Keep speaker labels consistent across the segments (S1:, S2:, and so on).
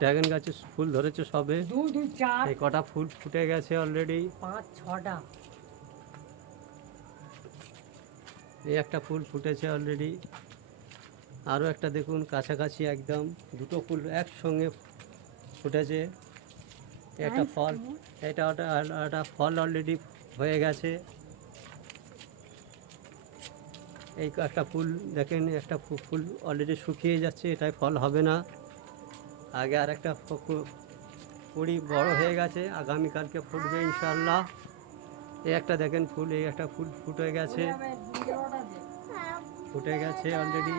S1: Dragon গাছে ফুল ধরেছে সবে।
S2: দুই দুই চার।
S1: এই কটা ফুল ফুটে গেছে অলরেডি
S2: পাঁচ ছটা।
S1: এই একটা ফুল ফুটেছে অলরেডি আরও একটা দেখুন কাছাকাছি একদম। দুটো ফুল একসঙ্গে ফুটেছে। একটা ফল এটা ওটা একটা ফল অলরেডি হয়ে গেছে। এই একটা ফুল দেখেন একটা ফুল অলরেডি শুকিয়ে যাচ্ছে এটাই ফল হবে না। আগে আর একটা কুড়ি বড় হয়ে গেছে, আগামীকালকে ফুটবে ইনশাল্লাহ এই একটা দেখেন ফুল, এই একটা ফুল ফুটে গেছে। ফুটে গেছে অলরেডি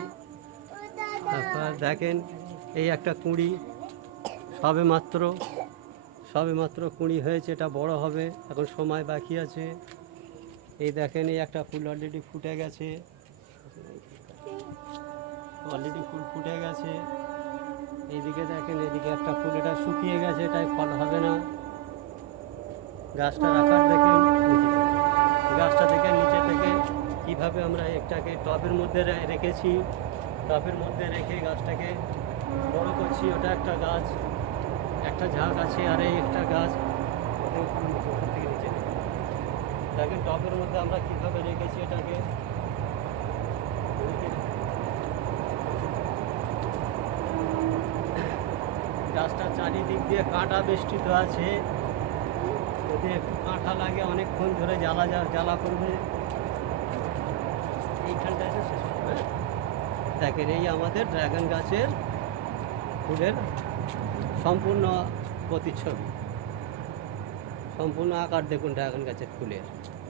S1: তারপর দেখেন, এই একটা কুঁড়ি, সবে মাত্র সবে মাত্র কুঁড়ি হয়েছে, এটা বড় হবে, এখন সময় বাকি আছে। এই দেখেন, এই একটা ফুল অলরেডি ফুটে গেছে। অলরেডি ফুল ফুটে গেছে। এইদিকে দেখেন, এদিকে একটা ফুল, এটা শুকিয়ে গেছে, এটাই ফল হবে না গাছটা রাখার দেখেন। গাছটা থেকে নিচে থেকে কীভাবে আমরা একটাকে টবের মধ্যে রেখেছি, টবের মধ্যে রেখে গাছটাকে বড় করছি ওটা একটা গাছ, একটা ঝাঁক আছে, আর এই একটা গাছ ওটা থেকে নিচে। দেখেন, টবের মধ্যে আমরা কীভাবে রেখেছি এটাকে গাছটা চারিদিক দিয়ে কাঁটা বেষ্টিত আছে। যদি কাঁটা লাগে অনেকক্ষণ ধরে জ্বালা যা- জ্বালা করবে। এইখানটা শেষ করবে দেখেন, এই আমাদের ড্রাগন গাছের ফুলের সম্পূর্ণ প্রতিচ্ছবি। সম্পূর্ণ আকার দেখুন ড্রাগন গাছের ফুলের।